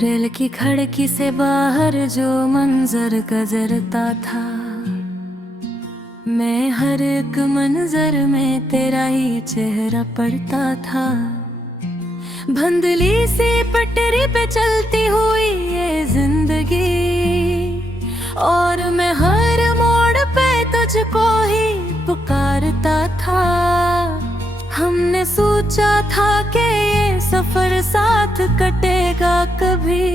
Rail की खिड़की से बाहर जो मंजर गुजरता था, मैं हर एक मंजर में तेरा ही चेहरा पड़ता था। धुंधली सी पटरी पे चलती हुई ये जिंदगी, और मैं हर मोड़ पे तुझको ही पुकारता था। हमने सोचा था कि ये सफर साथ कटेगा कभी,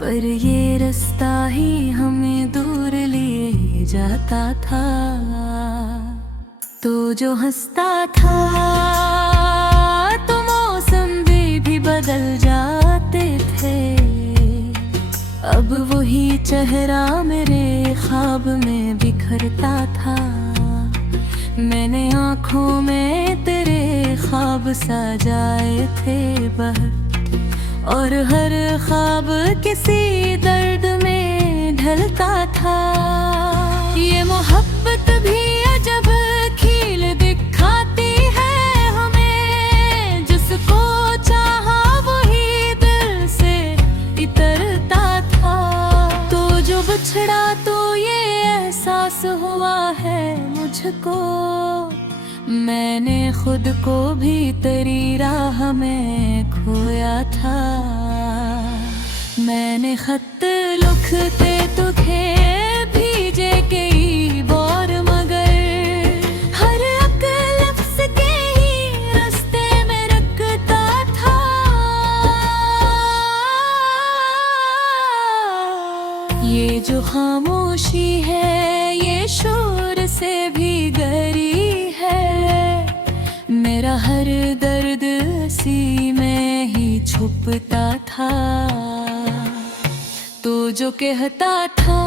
पर ये रास्ता ही हमें दूर लिए जाता था। तो जो हंसता था तो मौसम भी बदल जाते थे। अब वही चेहरा मेरे ख्वाब में बिखरता था। मैंने आँखों में तेरे ख्वाब सजाए थे बाहर, और हर ख्वाब किसी दर्द में ढलता था। ये मोहब्बत भी अजब खील दिखाती है हमें, जिसको चाहा वही दिल से इतरता था। तो जो बिछड़ा तो ये एहसास हुआ है मुझको, मैंने खुद को भी तेरी राह में खोया था। मैंने खत लिखते तुझे भेजे कई बार, मगर हर एक लफ्ज के ही रास्ते में रखता था। ये जो खामोशी है ये शोर से भी गहरी है। मेरा हर दर्द सी में ही छुपता था। तो जो कहता था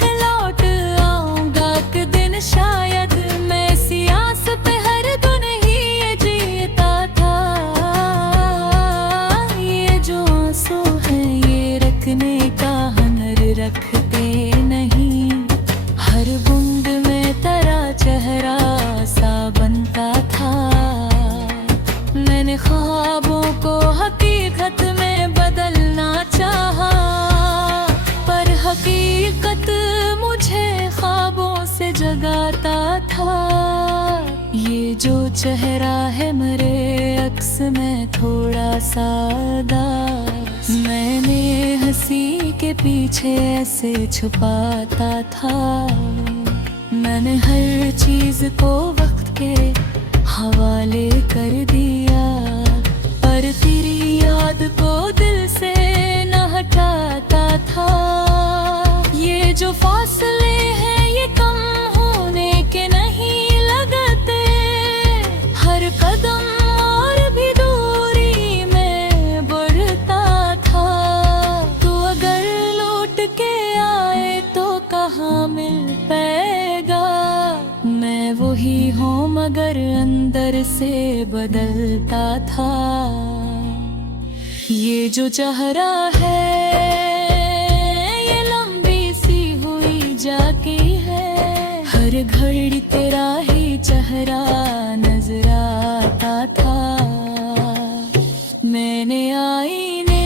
कि लौट आऊंगा एक दिन शायद, मैं सियास पे हर दिन ही ये जीता था। ये जो आंसू है ये रखने का हुनर रखते नहीं। हर बूंद में तेरा चेहरा सा बनता था। मैंने ख्वाबों को हकीकत में बदलना चाहा, पर हकीकत मुझे ख्वाबों से जगाता था। ये जो चेहरा है मेरे अक्स में थोड़ा सा उदास, मैंने हंसी के पीछे ऐसे छुपाता था। मैंने हर चीज को वक्त के हवाले कर दिया, पर तेरी याद को दिल से न हटाता था। ये जो फासले हैं ये कम होने के नहीं लगते, हर कदम और भी दूरी में बढ़ता था। तो अगर लौट के आए तो कहाँ मिल पाएगा, मैं वही हूँ मगर अंदर से बदलता था। ये जो चेहरा है ये लंबी सी हुई जाती है। हर घड़ी तेरा ही चेहरा नजर आता था। मैंने आईने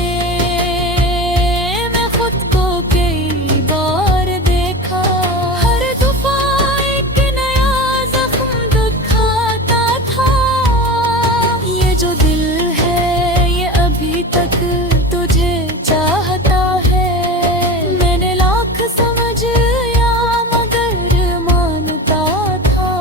में खुद को कई बार देखा, हर दफा एक नया जख्म दिखाता था। ये जो दिल है ये अभी तक तुझे चाहता है। मैंने लाख समझाया मगर मानता था।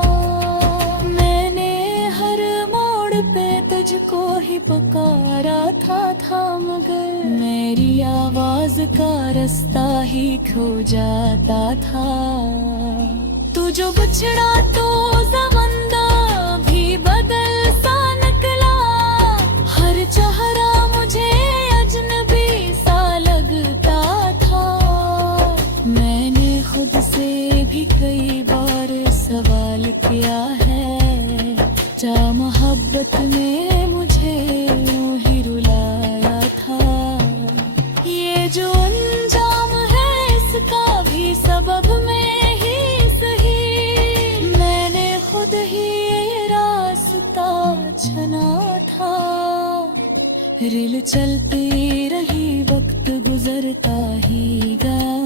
मैंने हर मोड़ पे तुझको ही पुकारा था मगर मेरी आवाज का रास्ता ही खो जाता था। तू जो बिछड़ा तो ज़माना भी बदल सा निकला, हर चेहरा मुझे अजनबी सा लगता था। मैंने खुद से कई बार सवाल किया है, जा मोहब्बत में मुझे यूं ही रुलाया था। ये जो अंजाम है इसका भी सबब मैं ही सही, मैंने खुद ही ये रास्ता चुना था। रेल चलती रही, वक्त गुजरता ही गया,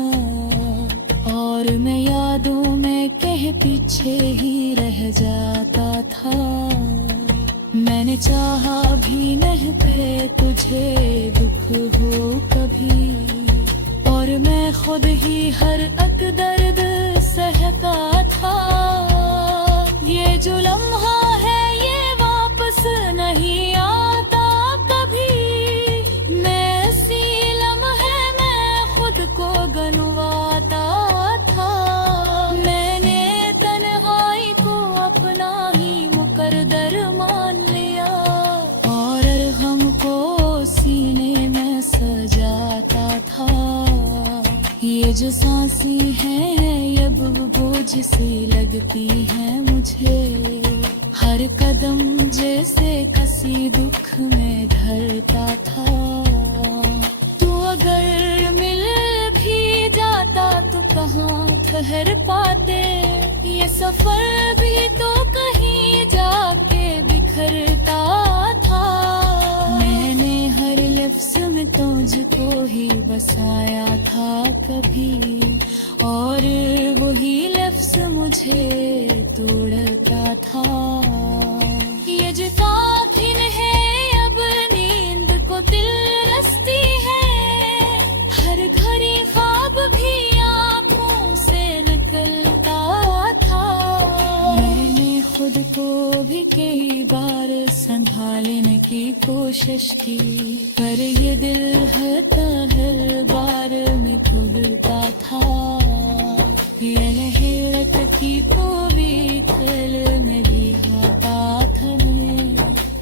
और मैं यादों में कह पीछे ही रह जाता था। मैंने चाहा भी नहीं पे तुझे दुख हो कभी, और मैं खुद ही हर एक दर्द सहता था। ये जो लम्हा है ये वापस नहीं आता कभी, मैं सी लम्हे मैं खुद को गनवाता था। मैंने तन्हाई को अपना ही मुकद्दर मान लिया, और हमको सीने में सजाता था। ये जो सांसी है अब बोझ सी लगती है मुझे, हर कदम जैसे किसी दुख में ढलता था। तू अगर मिल भी जाता तो कहाँ ठहर पाते, ये सफर भी तो कहीं जाके बिखरता था। मैंने हर लफ्ज़ में तुझको ही बसाया था कभी, और वही लफ्ज़ मुझे तोड़ता था। ये जो साथिन है अब नींद को दिल रस्ती है, हर घड़ी ख्वाब भी आँखों से निकलता था। मैंने खुद को भी कई बार संभालने की कोशिश की, पर ये दिल हर बार में घुलता था। ये लहरत की कोई दिल मेरी हाथ में,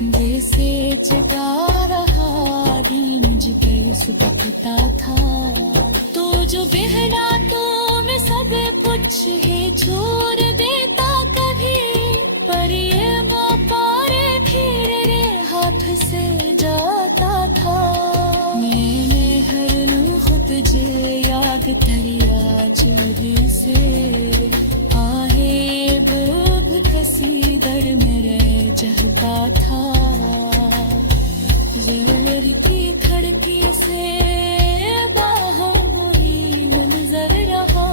जैसे चका रहा दिन जिगर सुखता था। तो जो बहना तो मैं सब कुछ ही छोड़ देता कभी, पर ये मौका रे धीरे हाथ से जाता था। मैंने हर लम्हा तुझे याद दरिया चूड़ी से, आहे बुब कसी दर मेरे चाहता था। ज़हर की खिड़की से बाहर वही नजर रहा।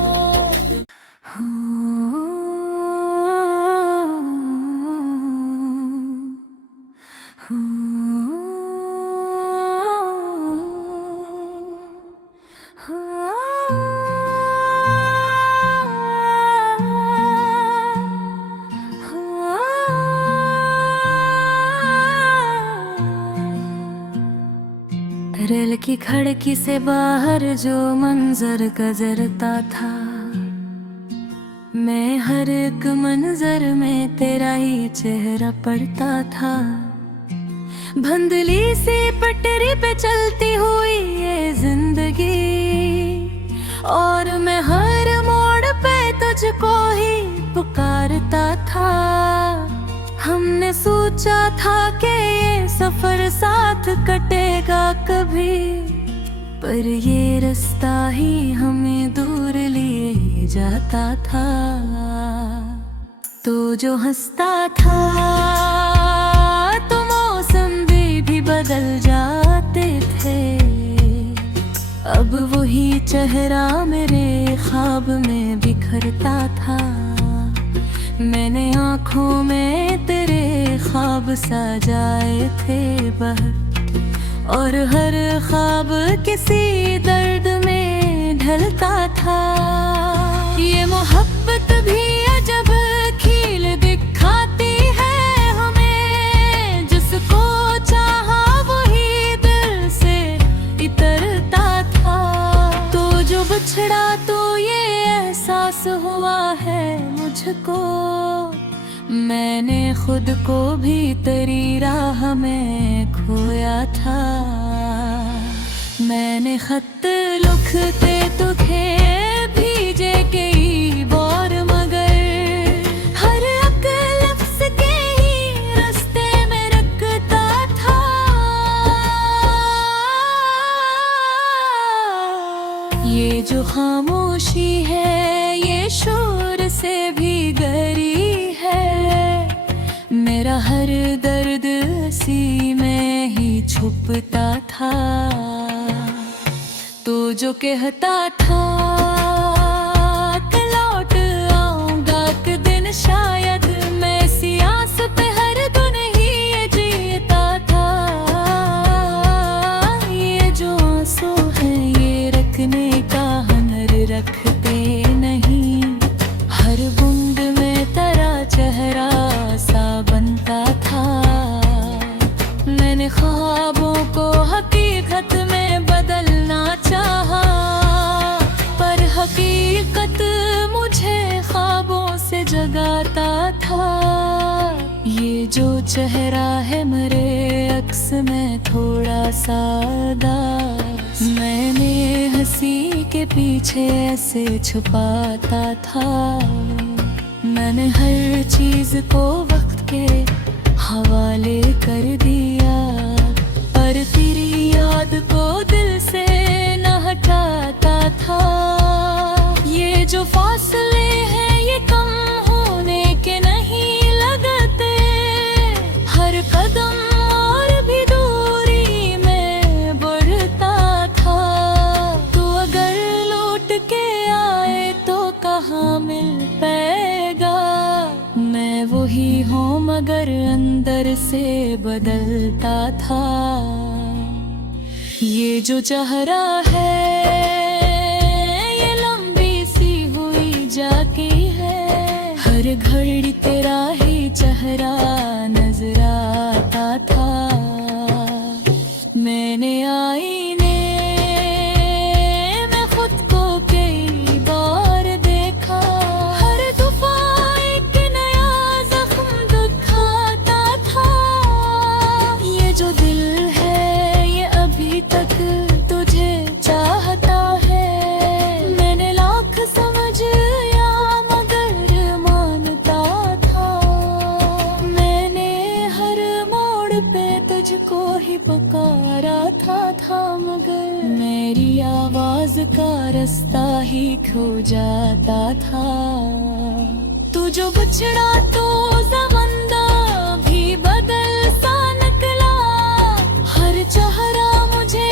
रेल की खिड़की से बाहर जो मंजर गुजरता था, मैं हर एक मंजर में तेरा ही चेहरा पड़ता था। धुंधली सी पटरी पे चलती हुई ये जिंदगी, और मैं हर मोड़ पे तुझको ही पुकारता था। हमने सोचा था कि ये सफर साथ कटेगा कभी, पर ये रास्ता ही हमें दूर लिए जाता था। तो जो हंसता था तो मौसम भी बदल जाते थे, अब वही चेहरा मेरे ख्वाब में बिखरता था। मैंने आँखों में तेरे ख्वाब सजाए थे बाहर, और हर ख्वाब किसी दर्द में ढलता था। ये मोहब्बत भी अजब खील दिखाती है हमें, जिसको चाहा वही दिल से इतरता था। तो जो बिछड़ा तो ये एहसास हुआ है मुझको, मैंने खुद को भी तेरी राह में खोया था। मैंने खत लिखते तुझे भेजे कई बार। से भी गहरी है। मेरा हर दर्द सी में ही छुपता था। तो जो कहता था कि लौट आऊंगा एक दिन शायद, मैं इसी आस पे हर दिन ही ये जीता था। ये जो आंसू है ये रखने का हुनर रखते नहीं। हर बूंद में तेरा चेहरा सा बनता था। मैंने ख्वाबों को हकीकत में बदलना चाहा, पर हकीकत मुझे ख्वाबों से जगाता था। ये जो चेहरा है मेरे अक्स में थोड़ा सा उदास, मैंने हंसी के पीछे ऐसे छुपाता था। मैंने हर चीज को वक्त के हवाले कर दिया, पर तेरी याद को दिल से न हटाता था। ये जो फासले हैं ये कम होने के नहीं लगते, हर कदम और भी दूरी में बढ़ता था। तू अगर लौट के आए तो कहाँ मिल पाएगा, मैं वही हूँ मगर अंदर से बदलता था। ये जो चेहरा है ये लंबी सी हुई जाती है। हर घड़ी तेरा ही चेहरा नजर आता था। मैंने आईने में खुद को कई बार देखा, हर तूफान एक नया जख्म दिखाता था। ये जो दिल है ये अभी तक तुझे चाहता है। मैंने लाख समझ या मगर मानता था। मैंने हर मोड़ पे तुझको ही पुकारा था मगर मेरी आवाज का रास्ता ही खो जाता था। तू जो बछड़ा तो ज़माना भी बदल सा निकला, हर चेहरा मुझे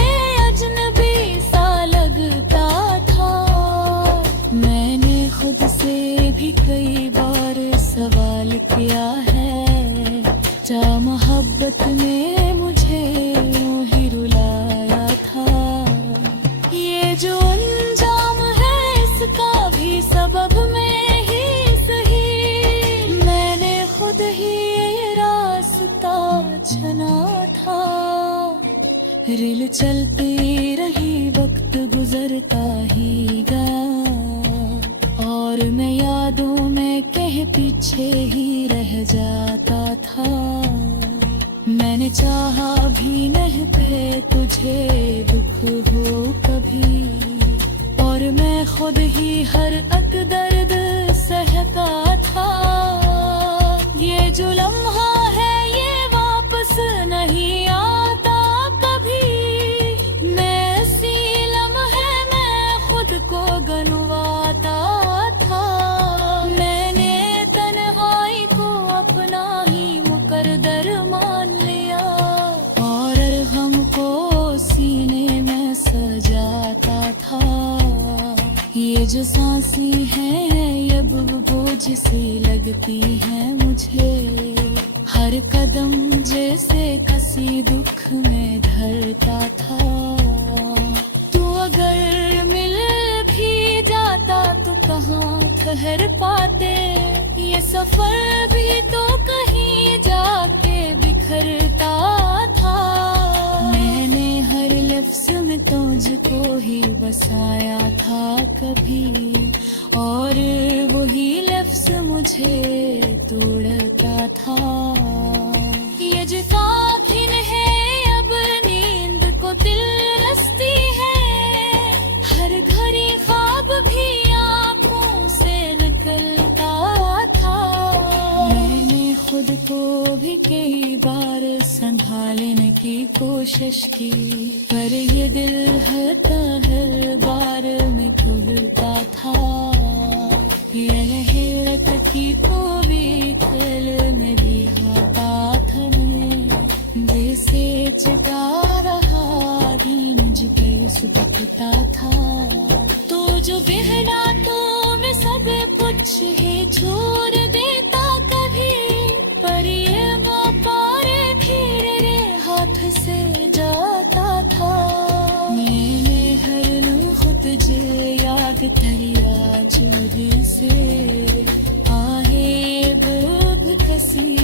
अजनबी सा लगता था। मैंने खुद से भी कई बार सवाल किया है, क्या मोहब्बत ने मुझे यूं ही रुलाया था। ये जो अंजाम है इसका भी सबब मैं ही सही, मैंने खुद ही ये रास्ता चुना था। रेल चलती रही वक्त गुजरता ही गया, और मैं यादों में कहीं पीछे ही रह जाता था। मैंने चाहा भी नहीं थे तुझे दुख हो कभी, और मैं खुद ही हर एक दर्द सहता था। ये जो लम्हा है ये वापस नहीं आता कभी, मैं इसी लम्हे में खुद को गनवाता था। मैंने तन्हाई को अपना ही मुकद्दर मान लिया, और हमको सीने में सजाता था। ये जो सांसी है अब बोझ सी लगती है मुझे, हर कदम जैसे किसी दुख में धरता था। तू अगर मिल भी जाता तो कहाँ ठहर पाते, ये सफर भी तो कहीं जाके बिखरता था। मैंने हर लफ्ज में तुझको ही बसाया था कभी, और वही लफ्ज मुझे तोड़ता था। ये जो काफिन है अब नींद को दिल रस्ती है, हर घड़ी ख्वाब भी आंखों से निकलता था। मैंने खुद को भी कई बार संभालने की कोशिश की, पर ये दिल हर बार में घूरता था। ये की कोई खेल में भी हाथ में जैसे चटा रहा दिन जिके सुखता था तो जो बहना तो मैं सब कुछ ही छोड़ देता कभी पर ये पारे धीरे रे हाथ से जाता था मैंने हर नु खुद जे याद तरिया जुदी से आहे बुब कसी